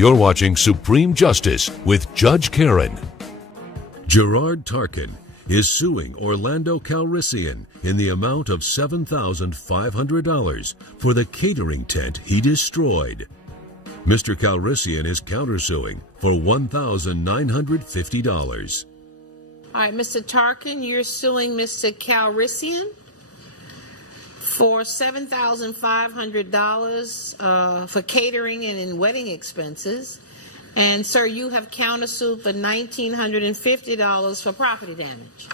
You're watching Supreme Justice with Judge Karen. Gerard Tarkin is suing Orlando Calrissian in the amount of $7,500 for the catering tent he destroyed. Mr. Calrissian is countersuing for $1,950. All right, Mr. Tarkin, you're suing Mr. Calrissian for $7,500 for catering and in wedding expenses. And, sir, you have countersued for $1,950 for property damage.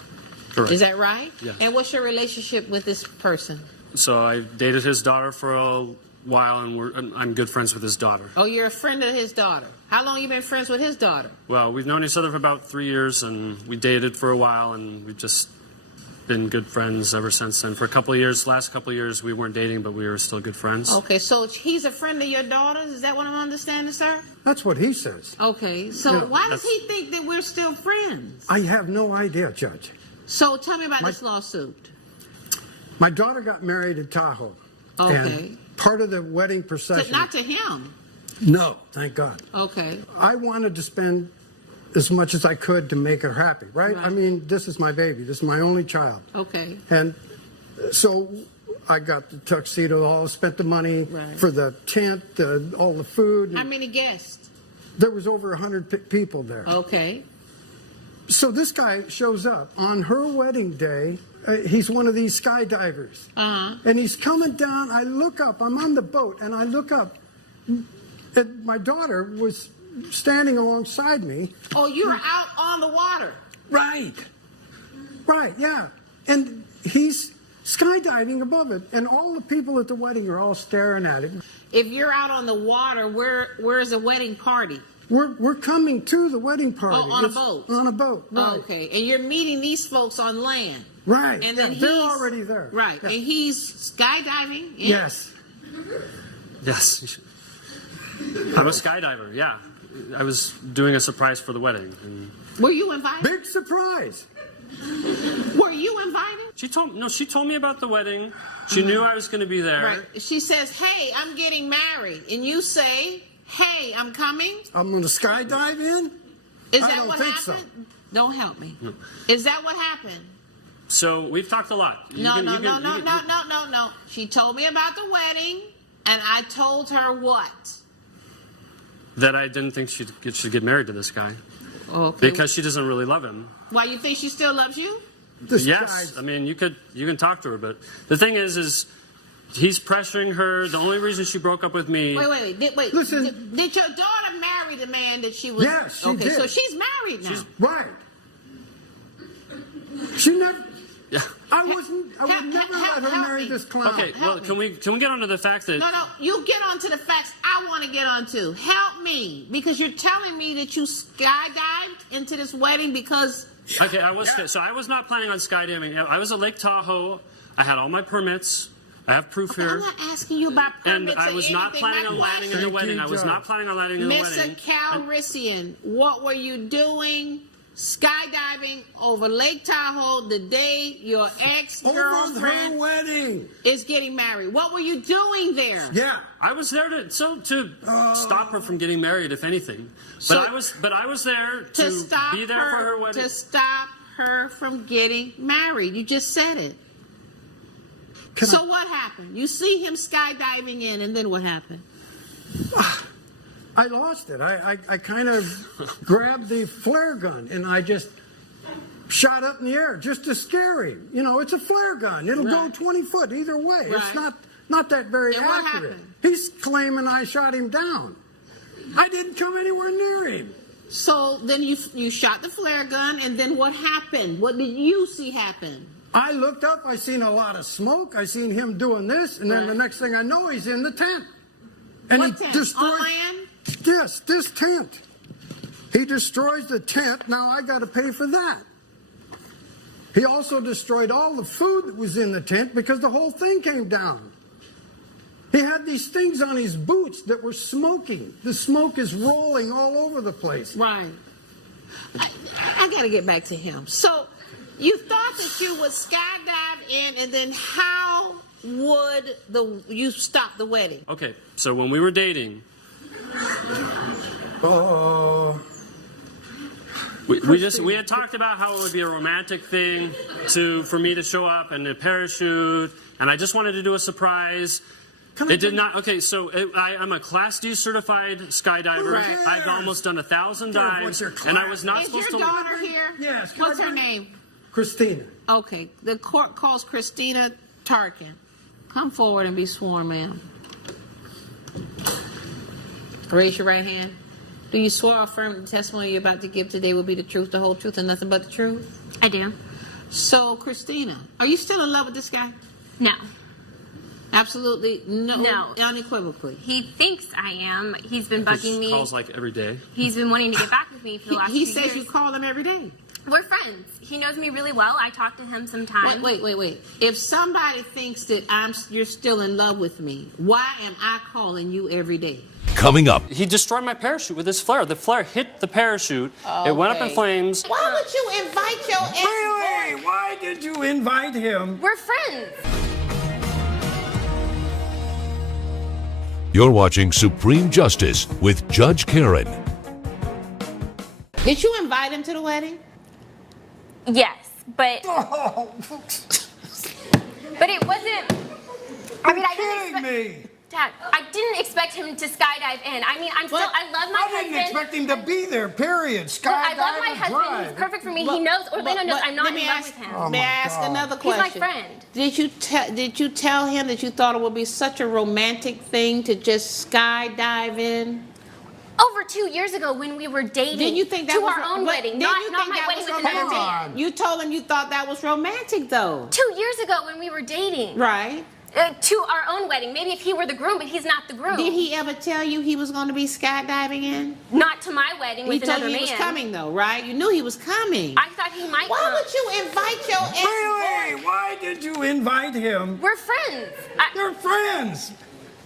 Correct. Is that right? Yeah. And what's your relationship with this person? So I dated his daughter for a while, and I'm good friends with his daughter. Oh, you're a friend of his daughter. How long you been friends with his daughter? Well, we've known each other for about 3 years, and we dated for a while, and we've just been good friends ever since then. For a couple of years, last couple of years, we weren't dating, but we were still good friends. Okay, so he's a friend of your daughter's? Is that what I'm understanding, sir? That's what he says. Okay, so Yeah, why does he think that we're still friends? I have no idea, Judge. So tell me about this lawsuit. My daughter got married in Tahoe. Okay. And part of the wedding procession. Not to him. No, thank God. Okay. I wanted to spend as much as I could to make her happy, right? Right. I mean, this is my baby. This is my only child. Okay. And so I got the tuxedo, all spent the money Right. for the tent, all the food. How many guests? There was over 100 people there. Okay. So this guy shows up on her wedding day. He's one of these skydivers. Uh-huh. And he's coming down. I look up. I'm on the boat, and I look up. And my daughter was standing alongside me. Oh, you were out on the water. Right. Right, yeah. And he's skydiving above it. And all the people at the wedding are all staring at him. If you're out on the water, where's the wedding party? We're coming to the wedding party. Oh, on a boat. On a boat, right. Oh, okay. And you're meeting these folks on land. Right. And Yeah, then they're he's already there. Right. Yeah. And he's skydiving. And Yes. Yes. I'm a skydiver, yeah. I was doing a surprise for the wedding. And Were you invited? Big surprise. Were you invited? she told me about the wedding. She knew I was going to be there. Right. She says, "Hey, I'm getting married," and you say, "Hey, I'm coming." I'm going to skydive in? Is I that don't what think happened? so. Don't help me. Is that what happened? So we've talked a lot. No. She told me about the wedding, and I told her what? That I didn't think she'd get married to this guy. Okay. Because she doesn't really love him. Why, you think she still loves you? This Yes, guy's- I mean you can talk to her, but the thing is he's pressuring her. The only reason she broke up with me. Wait. Listen. Did your daughter marry the man that she was? Yes, she okay, did. so she's married now. Right. She never. Yeah. I would never let her marry me. this clown. Okay, well, help can we get onto the fact that No, you get onto the facts I want to get onto. Help me, because you're telling me that you skydived into this wedding because... Okay, I was not planning on skydiving. I was at Lake Tahoe. I had all my permits. I have proof Okay, here. I'm not asking you about permits And I was not anything. planning My on landing in the Thank wedding. you, I was Judge. not planning on landing in the wedding. Mr. Calrissian, what were you doing skydiving over Lake Tahoe the day your Over her ex-girlfriend wedding. is getting married? What were you doing there? Yeah. I was there to stop her from getting married, if anything. So- But I was there To to stop be there for her wedding. To stop her from getting married. You just said it. So what happened? You see him skydiving in, and then what happened? I lost it. I kind of grabbed the flare gun and I just shot up in the air just to scare him. You know, it's a flare gun. It'll go Right. 20 foot either way. Right. It's not that very And what accurate. happened? He's claiming I shot him down. I didn't come anywhere near him. So then you shot the flare gun, and then what happened? What did you see happen? I looked up, I seen a lot of smoke, I seen him doing this, and then the Right. next thing I know, he's in the tent. And What he tent? destroyed On land? Yes, this tent. He destroys the tent, now I gotta pay for that. He also destroyed all the food that was in the tent because the whole thing came down. He had these things on his boots that were smoking. The smoke is rolling all over the place. Right. I got to get back to him. So you thought that you would skydive in, and then how would you stop the wedding? Okay, so when we were dating, We had talked about how it would be a romantic thing for me to show up in a parachute, and I just wanted to do a surprise. It did not. Okay, so I'm a Class D certified skydiver. Right. I've almost done 1,000 dives, and I was not Is supposed your to. daughter here? Yes. What's her name? Christina. Okay. The court calls Christina Tarkin. Come forward and be sworn, ma'am. Raise your right hand. Do you swear or affirm the testimony you're about to give today will be the truth, the whole truth, and nothing but the truth? I do. So, Christina, are you still in love with this guy? No. Absolutely no. No. Unequivocally. He thinks I am. He's been bugging me. Calls like every day. He's been wanting to get back with me for the last He 2 says years. you call him every day. We're friends. He knows me really well. I talk to him sometimes. Wait. If somebody thinks that you're still in love with me, why am I calling you every day? Coming up, He destroyed my parachute with his flare. The flare hit the parachute. It went up in Okay. flames. Why would you invite your ex? Really? Why did you invite him? We're friends. you're watching Supreme Justice with Judge Karen. Did you invite him to the wedding? Yes, but but it wasn't. I mean, I Kidding didn't expect. me. Dad, I didn't expect him to skydive in. I mean, I love my I husband. didn't expect him to be there, period. Look, I love my Skydive husband. drive. He's perfect for me. He knows. Orlando knows I'm not let in me love ask, with him. Oh, May I my ask God. another He's my question? friend. Did you tell him that you thought it would be such a romantic thing to just skydive in? Over 2 years ago, when we were dating, Didn't you think that to was our own but wedding, didn't not you not think my that wedding was with another romantic? man. You told him you thought that was romantic, though. 2 years ago, when we were dating, Right? to our own wedding. Maybe if he were the groom, but he's not the groom. Did he ever tell you he was going to be skydiving in? Not to my wedding He with told another you he man. was coming, though, right? You knew he was coming. I thought he might Why come. would you invite your ex? Really? Why did you invite him? We're friends. You're friends.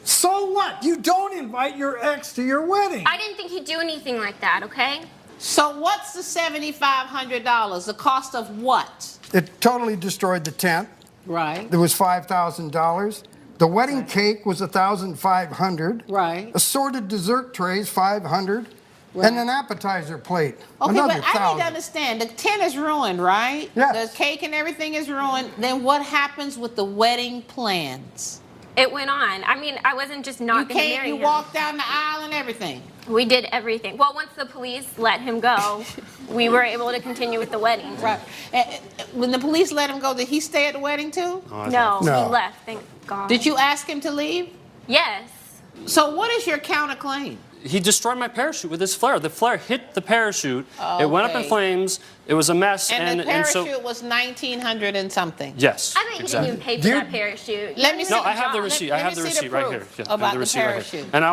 So what? You don't invite your ex to your wedding. I didn't think he'd do anything like that, okay? So what's the $7,500? The cost of what? It totally destroyed the tent. Right. There was $5,000. The wedding cake was $1,500. Right. Assorted dessert trays, $500. Right. And an appetizer plate, Okay, another but I need to $1,000. understand. The tent is ruined, right? Yes. The cake and everything is ruined. Then what happens with the wedding plans? It went on. I mean, I wasn't just not You going to came, marry you him. walked down the aisle and everything. We did everything. Well, once the police let him go, we were able to continue with the wedding. Right. When the police let him go, did he stay at the wedding too? No, No. he left, thank God. Did you ask him to leave? Yes. So what is your counterclaim? He destroyed my parachute with his flare. The flare hit the parachute. It went up in Okay. flames. It was a mess. And the so parachute was $1,900 and something. yes, I bet he exactly. didn't even pay for Dude. that parachute. Let me see. No, I have the Let- receipt. let I have me the see receipt right here. proof Yeah, I have about the the receipt right parachute. here. And I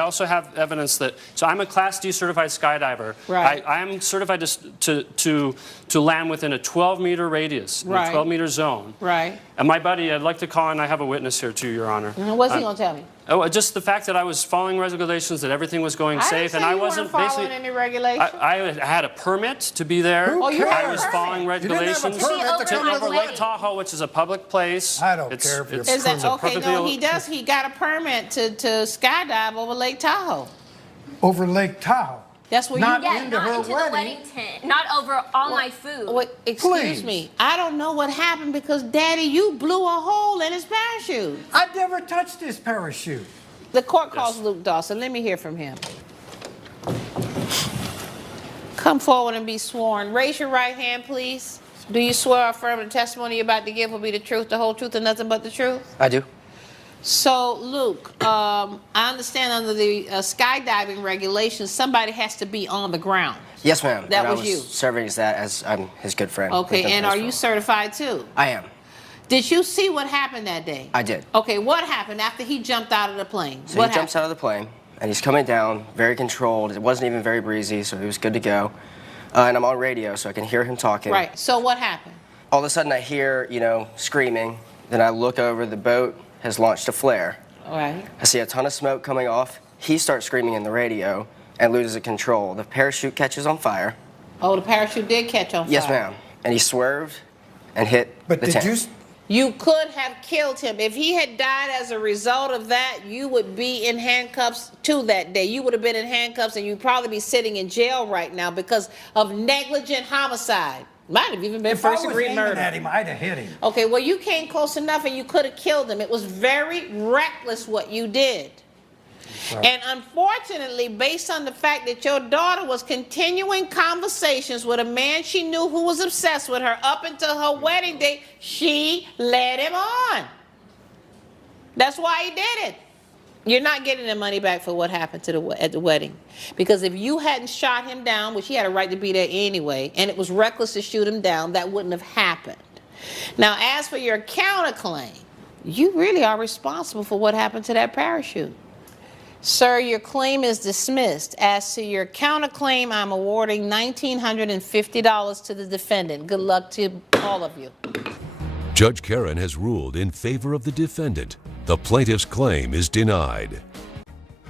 also have evidence that. So I'm a Class D certified skydiver. Right. I am certified to land within a 12-meter radius, in Right. a 12-meter zone. Right. And my buddy, I'd like to call in. I have a witness here too, Your Honor. What's he gonna tell me? Oh, just the fact that I was following regulations, that everything was going I didn't safe, say and I you wasn't weren't following basically. any regulations. I had a permit to be there. Who Oh, you had I a was permit. following You didn't have a regulations. permit to over To come my to the over wedding. Lake Tahoe, which is a public place. I don't care if you're Is that it's a okay? perfectly No, he does. He got a permit to skydive over Lake Tahoe. over Lake Tahoe. That's where Not you Yeah, into not her into wedding. the wedding tent. Not over all my food. Wait, excuse Please. me. I don't know what happened because Daddy, you blew a hole in his parachute. I never touched his parachute. The court calls Luke Dawson. Let me hear from him. Come forward and be sworn. Raise your right hand, please. Do you swear or affirm the testimony you're about to give will be the truth, the whole truth, and nothing but the truth? I do. So, Luke, I understand under the skydiving regulations, somebody has to be on the ground. Yes, ma'am. That And was I you. was serving as that as I'm his good friend. Okay, We've done and this are for you a certified too? while. I am. Did you see what happened that day? I did. Okay, what happened after he jumped out of the plane? So what he jumps out of the plane, and he's coming down, very controlled. It wasn't even very breezy, so he was good to go. And I'm on radio, so I can hear him talking. Right, so what happened? All of a sudden, I hear, screaming. Then I look over. The boat has launched a flare. All right. I see a ton of smoke coming off. He starts screaming in the radio and loses control. The parachute catches on fire. Oh, the parachute did catch on fire. Yes, ma'am. And he swerved and hit But the did tent. you You could have killed him. If he had died as a result of that, you would be in handcuffs too that day. You would have been in handcuffs and you'd probably be sitting in jail right now because of negligent homicide. Might have even been first degree murder. If I was aiming at him, I'd have hit him. Okay, well, you came close enough and you could have killed him. It was very reckless what you did. And unfortunately, based on the fact that your daughter was continuing conversations with a man she knew who was obsessed with her up until her wedding day, she led him on. That's why he did it. You're not getting the money back for what happened to at the wedding. Because if you hadn't shot him down, which he had a right to be there anyway, and it was reckless to shoot him down, that wouldn't have happened. Now, as for your counterclaim, you really are responsible for what happened to that parachute. Sir, your claim is dismissed. As to your counterclaim, I'm awarding $1,950 to the defendant. Good luck to all of you. Judge Karen has ruled in favor of the defendant. The plaintiff's claim is denied.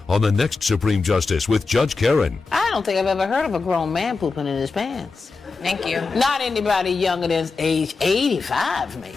On the next Supreme Justice with Judge Karen. I don't think I've ever heard of a grown man pooping in his pants. Thank you. Not anybody younger than age 85, maybe.